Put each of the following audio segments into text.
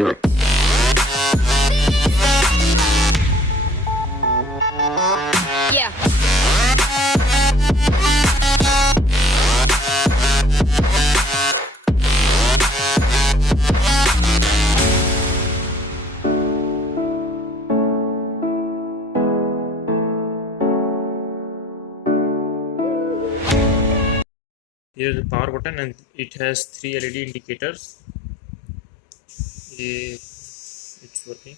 Yeah. Here is the power button, and it has 3 LED indicators. It's working.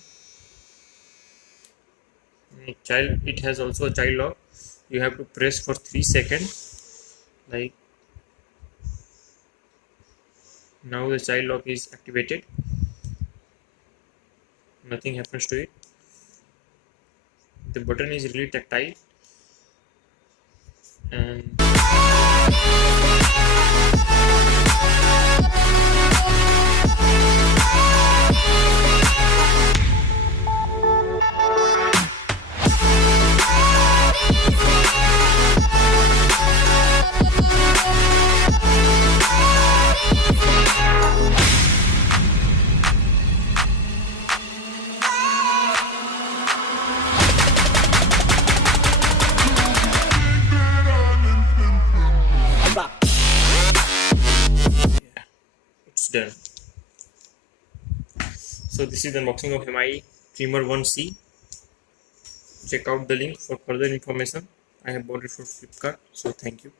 It has also a child lock. You have to press for 3 seconds. Like now, the child lock is activated. Nothing happens to it. The button is really tactile, and it's done. So this is the unboxing of MI Trimmer 1C. Check out the link for further information. I have bought it from Flipkart, so thank you.